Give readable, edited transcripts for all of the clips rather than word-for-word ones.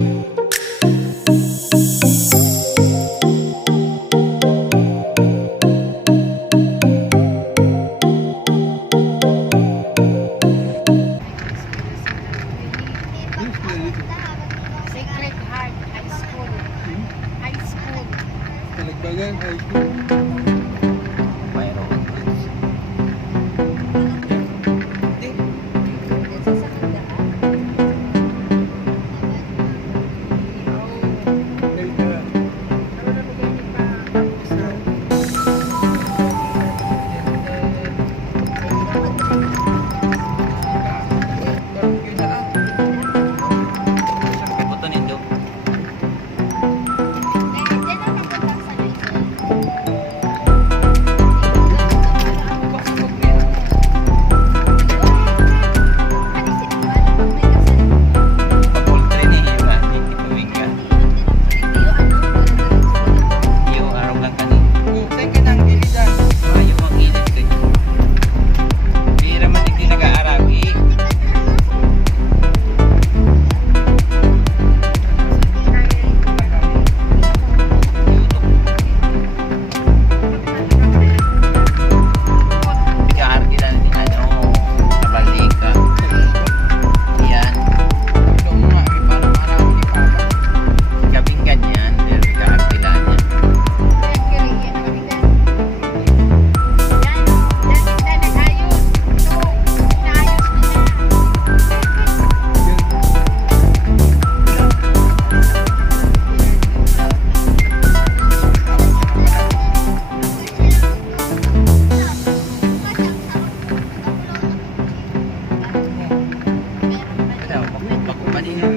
Sacred Heart High School. High School. Talagbagan High School. Mayroon. Buto nindo. Papultre ni Iba, di kituwing ka. Iyo, araw lang ka ni. Saan ka nang gilidan? Ayaw ang init ka niya. Pira man hindi nag-aaragi. Nag-aaragi lang din ano, nabalik ka. Yan, Ikaw mo nga, may parang marami ni Papa. gabing ganyan, nag-aaragi lang yan. Ano, magkumali yan.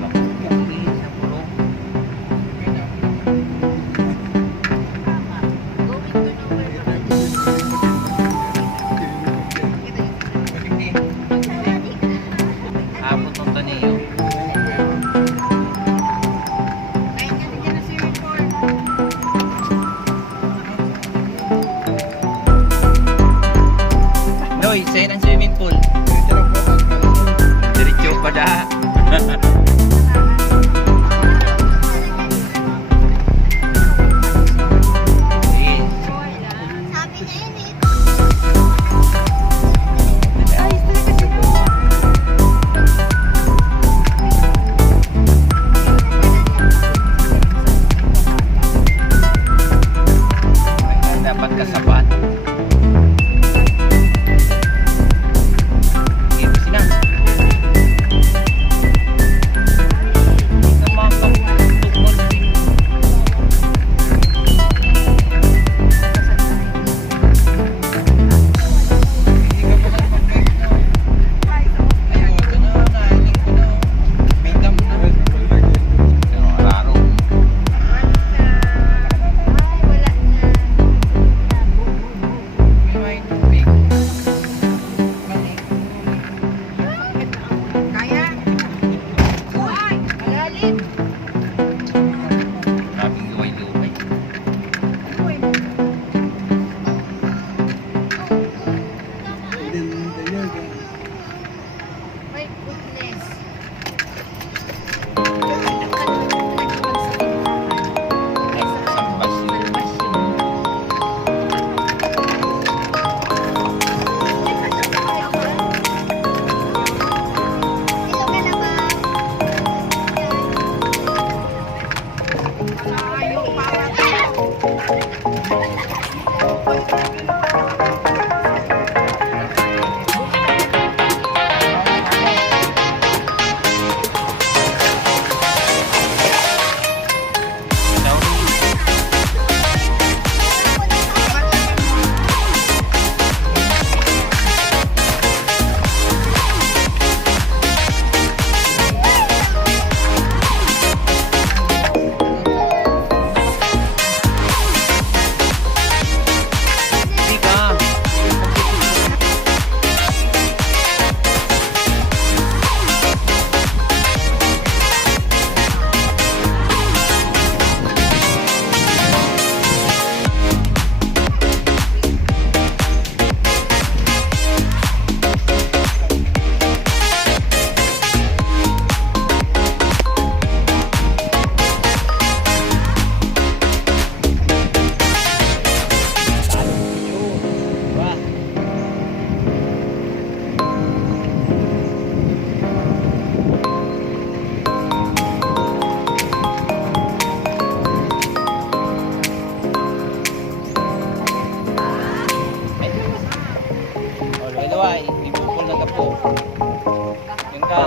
Magkumali sa pulong. Abot ng taniyo. Noy, sa'yo ng swimming pool. Diretso pa da. Eh, dapat kasapat. Gitu sih kan. ka po. Yung ka.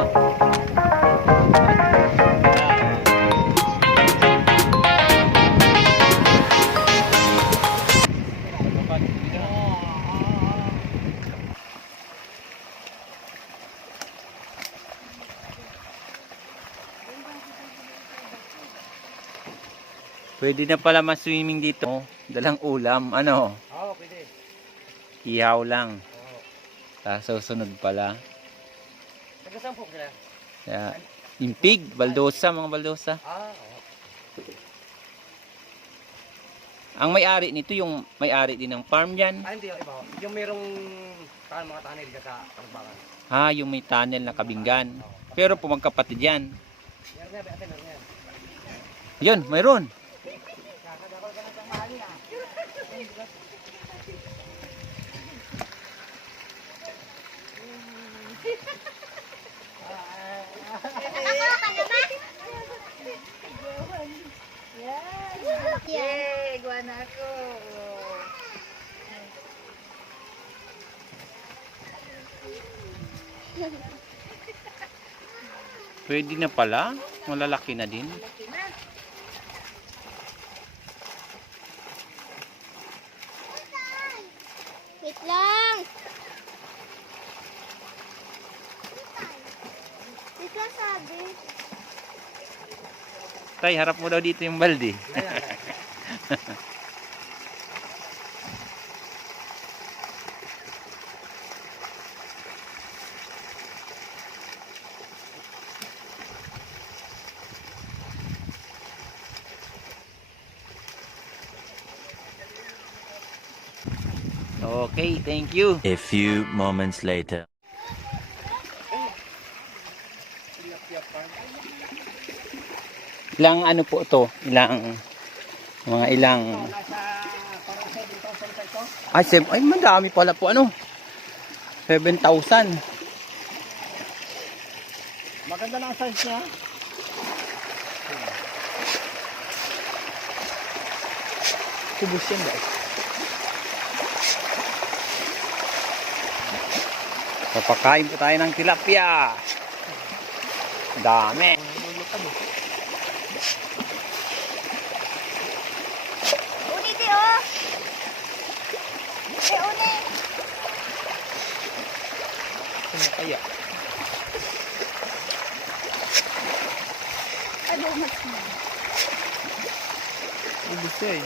Pwede na pala mas-swimming dito. Dalang ulam. Ano? Oo, pwede. Ihaw lang. Oo. Tapos susunod pala. Taga-saan po sila? Kaya, impig, baldosa, mga baldosa. Oo. Ang may-ari nito, yung may-ari din ng farm dyan. Hindi yung iba. Yung merong mga tanil dyan sa Tangbangan. Yung may tunnel na kabinggan. Pero po magkapatid yan. Meron yan, ate, meron yan. Yun, mayroon. Yay, guwana ko. Pwede na pala. Malalaki na din. Wait lang. Wait lang sabi. Tay, harap mo daw dito yung balde. Okay, thank you. A few moments later. Ilang ano po to? Mga ilang... Ay, madami pala po ano? 7,000. Maganda na ang size niya. Kubos yan guys. Papakain po tayo ng tilapia. Dami. Uni di oh. Uni. Ano kaya? Ano mas na? Ubus siya eh.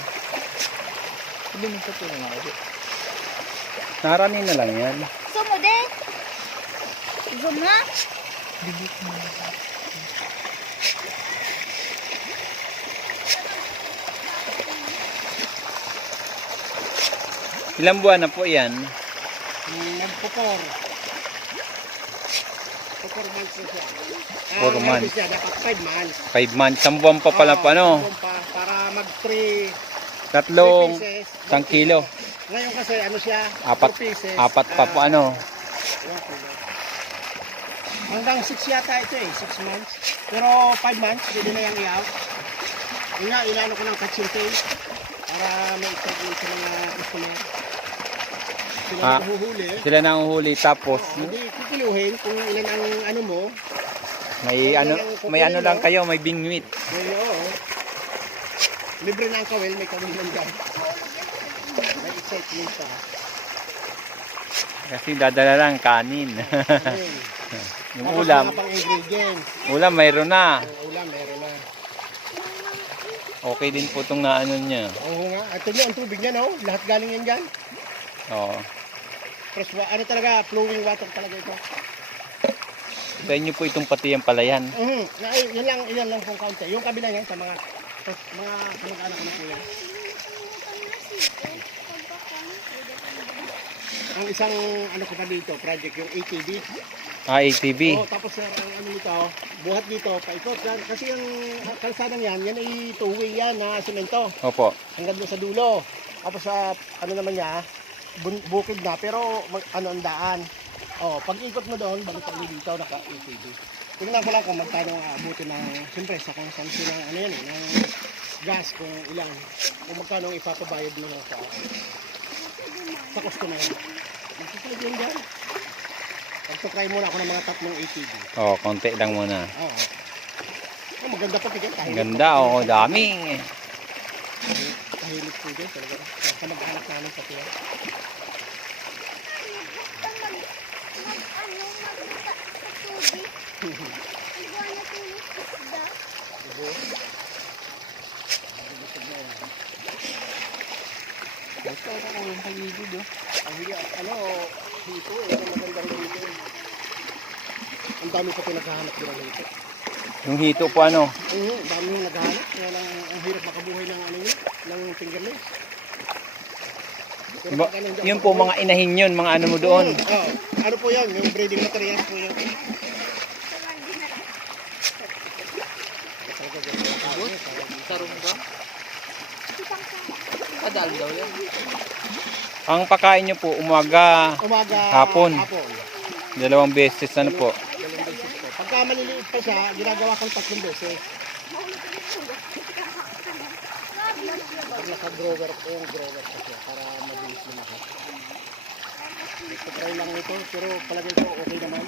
Sabi mo sa tulong ako. Naranin na lang yan. Zoom mo din. Zoom na. Ilang buwan na po yan? Nagpupor. Pupor months na siya. 4 months. Siya, dapat 5 months. 5 months. 1 buwan pa pala pa no? Para mag-3 Tatlong pieces. 1 kilo. Ngayon kasi ano siya, 4 pieces. Apat pa po ano? 1 kilo. Hanggang 6 yata ito eh, 6 months. Pero 5 months, pwede na yung i-out. Yun nga, ilano ko ng kachinte para may excitement sa mga customer. Sila nahuhuli. Sila nanguhuli tapos Hindi, pipiluhin kung ilan ang ano mo. may ano lang kayo, may bingwit. Oo. Libre na ang kawil, may kawil lang dyan. May excitement pa. Kasi dadala lang kanin. Ayun. Yung Tapos ulam, mga pang ingredients. ulam mayroon na. Ang ulam, meron na. Okay din po itong naano niya. Oo nga. At ito ang tubig niya, no? Lahat galing yan dyan. Oo. Fresh water. Ano talaga, flowing water talaga ito. Sa inyo po itong pati yung palayan. Yan lang kung kaunti. Yung kabila yan sa mga kamag-anak ko na po yan. Ang isang ano ko pa dito, project yung ATV. ATV. Oh, tapos sir, ang ano nito, buhat dito, paikot yan. Kasi yung kalsadang yan ay two-way yan na semento. Opo. Hanggang doon sa dulo. Tapos sa ano naman niya, bukid na, pero ano ang daan. Oh, pag ikot mo doon, balik ka ulit dito, naka-ATV. Tingnan ko lang kung magkano ang abutin ng, siyempre, sa consumption ng ano yan ng gas, kung ilan. Kung magkano ang ipapabayad mo sa customer. Magsisilid yan dyan. Magtutry muna ako ng mga tatlong ATV. Oh, konti lang muna. Oo. Oh, maganda pa tigyan. Ang ganda, oh, dami. Kahilig po dyan talaga. Kamag-anak namin sa tiyan. Basta ako yung paligid, oh. Ang hili, hito eh. Ang maganda rin dito. Ang dami pa pinaghahanap din ang hito. Yung hito po ano? Ang dami yung naghahanap. Kaya lang ang hirap makabuhay ng ano yun, ng fingernails. Pero pag ano, hindi Yun ako po, makabuhay- mga inahin yun, mga ano mo doon. Oo. Ano po yan? Yung breeding materials po yan. Sarong ba? Kadal daw yan. Ang pakain nyo po, umaga, Umaga, Hapon. 2 beses, ano po. Dalawang beses po. Pagka maliliit pa siya, ginagawa kong 3 beses. Pag naka-grower po yung grower po siya para mabilis naman siya. Try lang ito, pero palagay ko okay naman.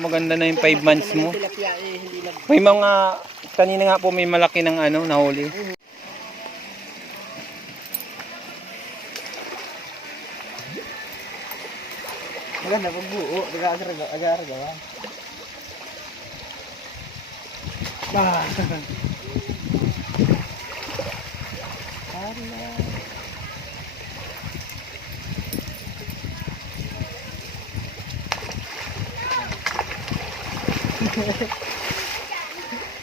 Maganda na yung 5 months mo. Yung tilapia eh, hindi nag... May mga, kanina nga po may malaki ng ano, nahuli. Maganda pag buo. Nag-agaragawa. Ah,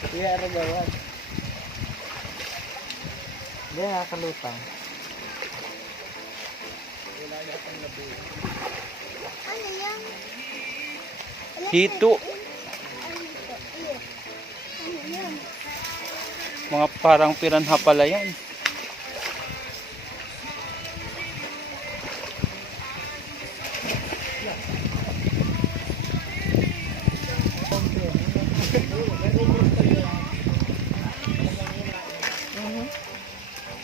Nag-agaragawa. Hindi nakakalutang. Hito. Mga parang piranha pala yan.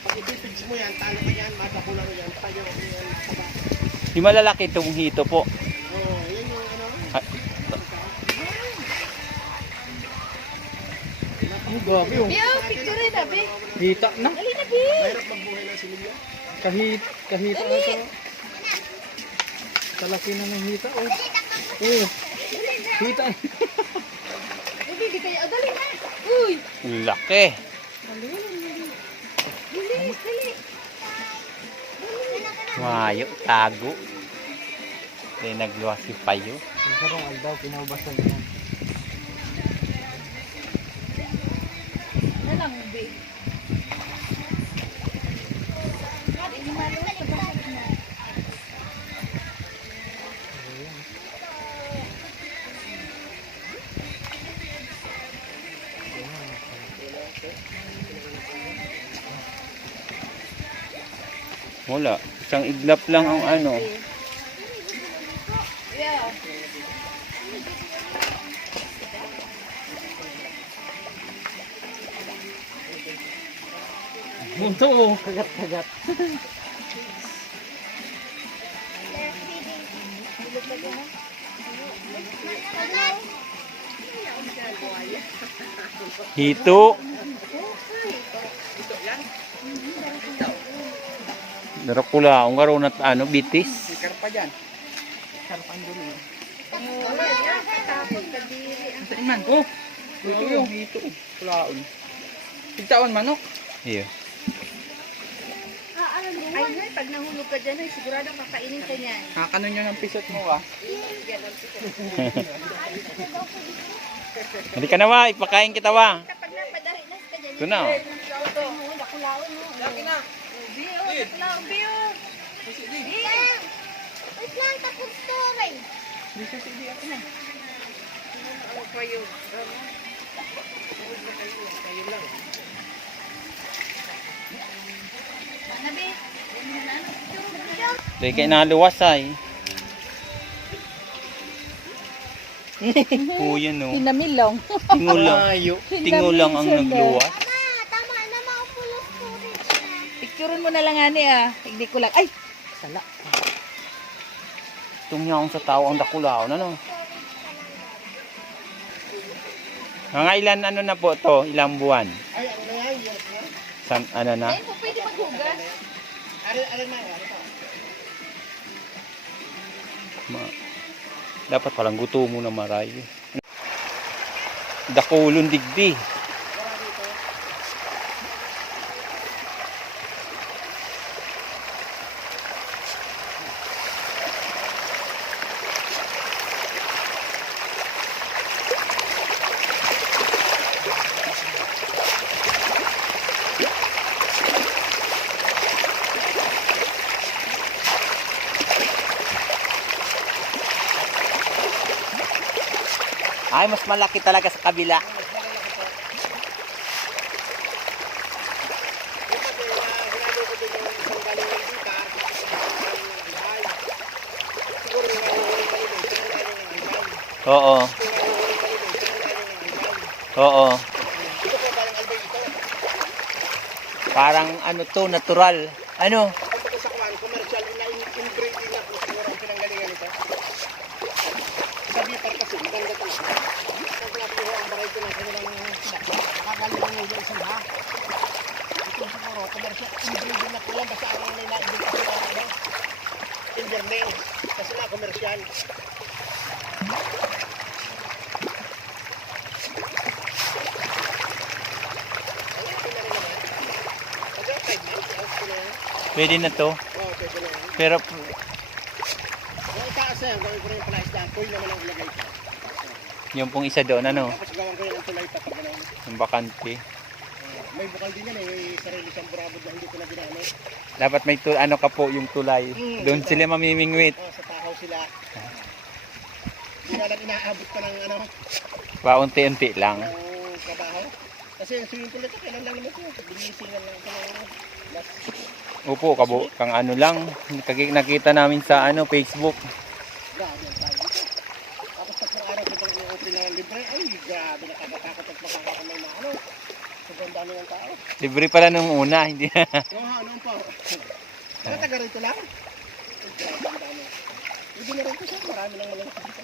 pag ipipix mo yan, talo ka yan, madakulang yan, tayo yan, taba. Yung malalaki itong hito po. Oo, yan yung ano. Ang gabi oh. Biyo, picture rin na, Bi. Hita na. Dali na, Bi. Mahirap magbuhay ng similya. Kahita na ito. Kalaki na ng hita oh. Oh. Hita. Dali, di kayo. Dali na. Uy. Laki. Dali, dali. Mayo, tago. Kaya nagluwas si Payo. Ang sarong aldaw, pinaubasan yan. Na lang, Bi. Hindi maluwas sa bakit na. Wala. Isang iglap lang ang ano. Yeah. Munto oh. Kagat-kagat. Hito. Darakula, ang karoon at ano, bitis. Karpa dyan. Karpan doon eh. Tapos kadiri. Sa iman. Oh. Ito yung hito. Kulaon. Tigtawan manok. Iyo. Ay, nay, pag nahulog ka dyan, ay, sigurado kakainin ka niyan. Nakakanon nyo ng pisot mo ah. Hindi ka na wa, ipakain kita wa. Kapag napadahi na ka dyan, Ito na. dakulaon mo. Lagi na. Biyo, dakulaon, biyo. Wait lang, tapos to, rin. Hindi siya sige ako na. Nabi. Dahil kayo naluwas ay. Oo yan o. Pinamilong. Tingulang ang nagluwas. Tama na, maupulos ko rin. Picturean mo na lang ani ah. Hindi ko lang. Ay! Sala. Ito tumyaw sa tao ang Dakulao, ano? Mga ilan ano na po to? Ilang buwan? Ay, ano na yan? Yes, na. San, ano na? Ayun po, pwede maghugas. Alin na, ano pa? Dapat palang guto mo na maray. Dakulon digdi. Ay, mas malaki talaga sa kabila. Oo. Oo. Parang ano to, natural. Ano? Kumbaga sa kuwan, commercial, ina-inbreeding na kung siguro ang pinanggalingan nito. Sabi par kasi, maganda talaga. Kung pinapuha ang variety ng kanilang nakagaling ng isang ha. Ito siguro, commercial, inbreeding na kuwan, basta ang na-inbreed kasi ng ano, Timberling. Kasi na, commercial. Pwede na to. Oo, pwede na yan. Pero Yung itaas na yan, gawin ko rin yung pala-isda. Kuy naman ang ilagay ko. yung pong isa doon, ano? Tapos gawin ko yun ang tulay pa pag gano'n. Yung bakante. May bukal din yan eh. May sarili siyang burabod na hindi ko na ginamit. Dapat may ano ka po yung tulay. Doon sila mamimingwit. Sa tahaw sila. Hindi na lang inaabot pa ng ano, Paunti-unti lang. ng trabaho. Kasi yung swimming pool ito, kailan lang naman ito. Binisingan lang ito ng last. Upo, kang ano lang. Nakita namin sa ano Facebook. Grabe ang tayo dito. Tapos tatlong araw ko itong i-open na libre. Ay, grabe, nakakatakot at makakakamay na ano. Sobrang dami ng tao. Libre pala nung una, hindi na. Oo, ano pa. Ano taga rito lang? Ay, grabe ang dami. Hindi na rin ko siya, marami lang malalaki dito.